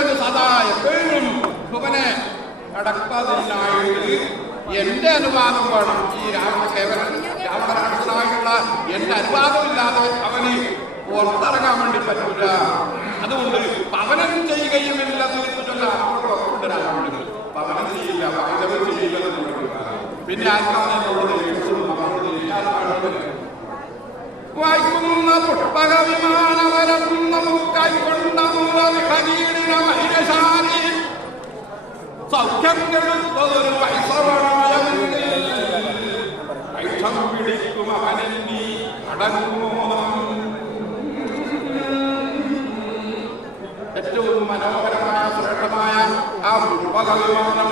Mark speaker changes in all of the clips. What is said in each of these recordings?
Speaker 1: അവന് സദാ എപ്പോഴും ഭുവനെ കടക്കതിനായിട്ട് എന്റെ അനുവാദം വേണം. ഈ രാമകേവൻ രാമകരണത്തിനായിട്ടുള്ള എന്റെ അനുവാദം ഇല്ലാതെ അവന് പുറത്തിറങ്ങാൻ വേണ്ടി പറ്റൂല. അതുകൊണ്ട് പവനം ചെയ്യുകയും തീർത്തിട്ടുള്ള പിന്നെ ആത്മാവ് വായിക്കുന്നു. പുഷ്പക വിമാനവരം നമുക്കായിക്കൊണ്ട മൂലവിഹനീടിന മഹിരശാലി സൗഖ്യം കെടുത്തൊരു വൈശ്രവണായ വൈഷം പിടിക്കും അവനെന്നി അടങ്ങുമോ ഏറ്റവും മനോഹരമായ ശ്രേഷ്ഠമായ ആ പുഷ്പക വിമാനം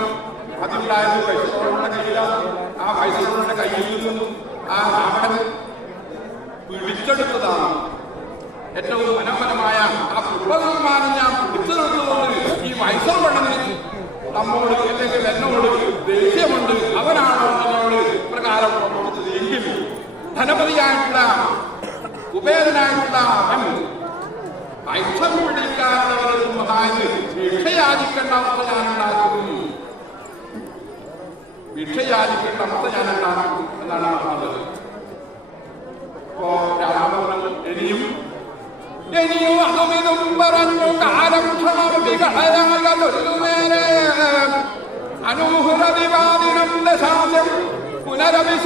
Speaker 1: അതിലുണ്ടായത് വൈശ്രവണയുടെ കയ്യിലാണ് ആ വൈശ്രവണയുടെ കയ്യിൽ നിന്നും ആ രാവണൻ പിടിച്ചെടുത്തതാണ്. ഏറ്റവും മനോഹരമായ ആ പുഷ്പവിമാനം ഞാൻ പിടിച്ചു നിർത്തുകൊണ്ട് ഈ വൈശ്രവണന് നമ്മോട് അല്ലെങ്കിൽ എന്നോട് ദേഷ്യമുണ്ട്. അവനാണ് എന്നോട് പ്രകാരം കൊടുത്തത്. എങ്കിൽ ധനപതിയായിട്ടുള്ള കുബേരനായിട്ടുള്ള അവൻ വൈഷം പിടിക്കാത്തവരും അതായത് ഭിക്ഷയാചിക്കേണ്ട അവസ്ഥ ഞാൻ ഉണ്ടാക്കുന്നു ഭിക്ഷയാചിക്കേണ്ട അവസ്ഥ ഞാൻ എന്നാണ് പറഞ്ഞത്. ഇനിയും ഇനിയും അതും ഇതും പറഞ്ഞു കാലം ക്ഷണവികളയാതൊരുമേലെ അനുഹുരതിവാദിനം ദശാസ്യം പുനരവി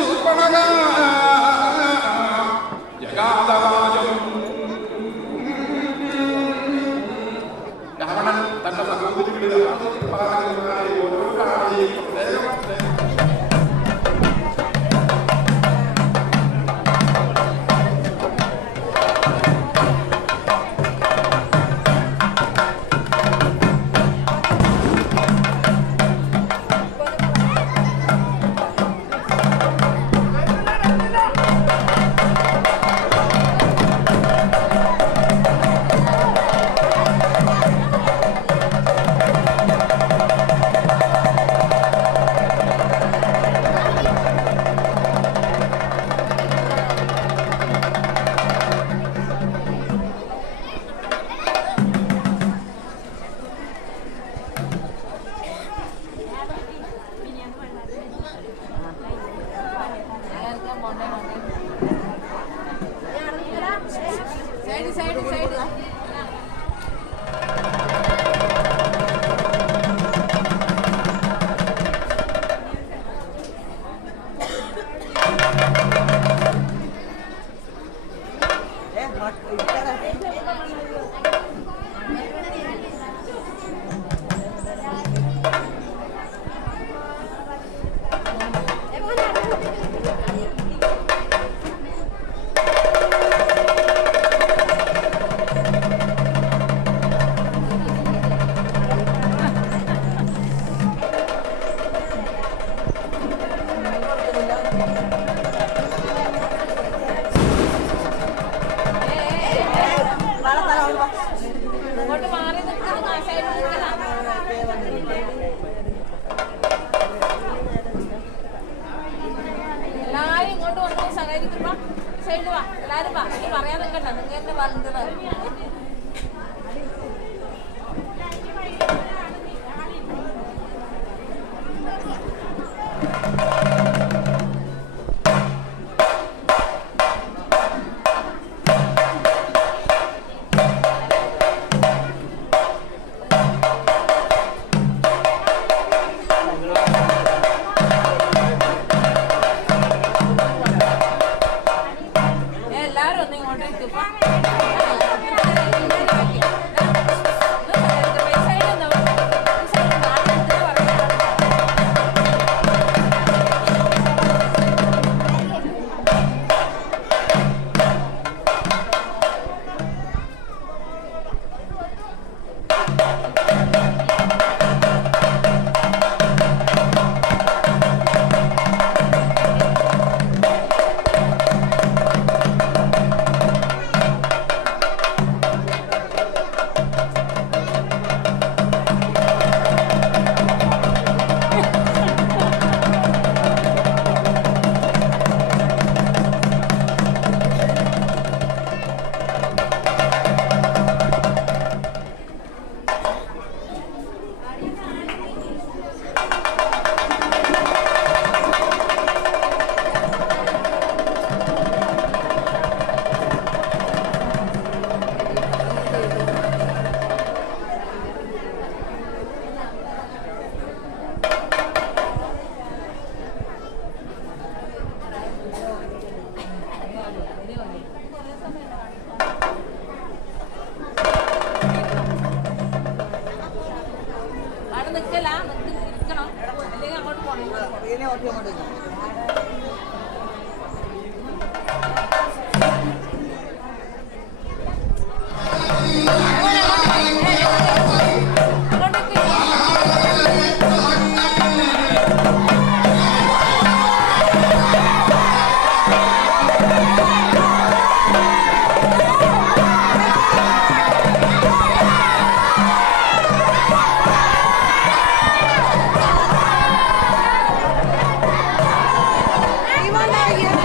Speaker 2: നിൽക്കല നിൽക്കണം അല്ലെങ്കിൽ
Speaker 3: അങ്ങോട്ട് പോകണം Fire!